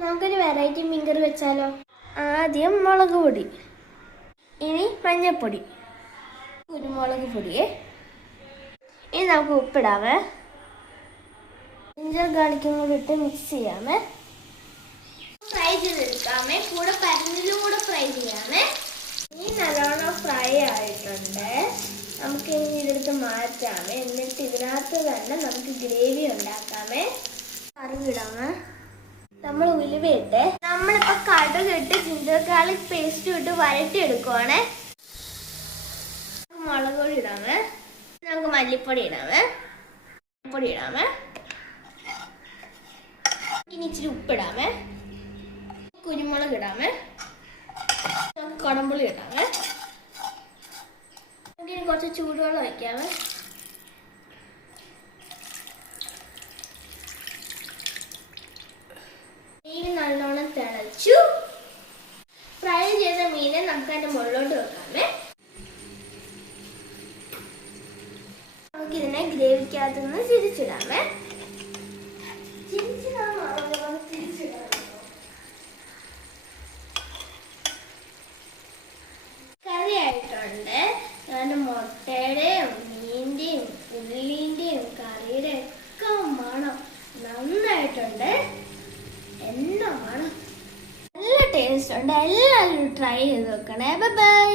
നമുക്കൊരു വെറൈറ്റി മീൻകറി വെച്ചാലോ? ആദ്യം മുളക് പൊടി, ഇനി മഞ്ഞൾപ്പൊടി, കുരുമുളക് പൊടിയേ. ഇനി നമുക്ക് ഉപ്പിടാമേ. ജിഞ്ചർ ഗാർലിക്കും കൂടി ഇട്ട് മിക്സ് ചെയ്യാമേ. ഫ്രൈ ചെയ്തെടുക്കാമേ. കൂടെ പരന്നിലും കൂടെ ഫ്രൈ ചെയ്യാമേ. ഇനി നല്ലോണം ഫ്രൈ ആയിട്ടുണ്ട്. നമുക്ക് ഇനി ഇതെടുത്ത് മാറ്റാമേ. എന്നിട്ട് ഇതിനകത്ത് തന്നെ നമുക്ക് ഗ്രേവി ഉണ്ടാക്കാമേ. കറിവിടാമേ. നമ്മൾ ഉലുവയിട്ട് നമ്മളിപ്പോൾ കടുകിട്ട് ജിഞ്ചർ ഗാർലിക് പേസ്റ്റും ഇട്ട് വരട്ടിയെടുക്കുവാണേ. മുളക് പൊടി ഇടാമേ. നമുക്ക് മല്ലിപ്പൊടി ഇടാമേ. പൊടി ഇടാമേ. ഇനി ഇച്ചിരി ഉപ്പിടാമേ. കുരുമുളക് ഇടാമേ. കുടംപുളി ഇടാമേ. ഇനി കുറച്ച് ചൂടുവെള്ളം വയ്ക്കാമേ. മീൻ നല്ലോണം തിളച്ചു. ഫ്രൈ ചെയ്ത മീനെ നമുക്ക് അതിൻ്റെ മുകളിലോട്ട് വെക്കാമേ. നമുക്കിതിനെ ഗ്രേവിക്കകത്ത് നിന്ന് തിരിച്ചിടാമേ. കറി ആയിട്ടുണ്ട്. അതിൻ്റെ മുട്ടയുടെയും മീൻ്റെയും ഉള്ളിൻ്റെയും കറിയുടെ ഒക്കെ മണം നന്നായിട്ടുണ്ട്. എല്ലാം മണം നല്ല ടേസ്റ്റ് ഉണ്ട്. എല്ലാവരും ട്രൈ ചെയ്ത് നോക്കണേ. Bye bye.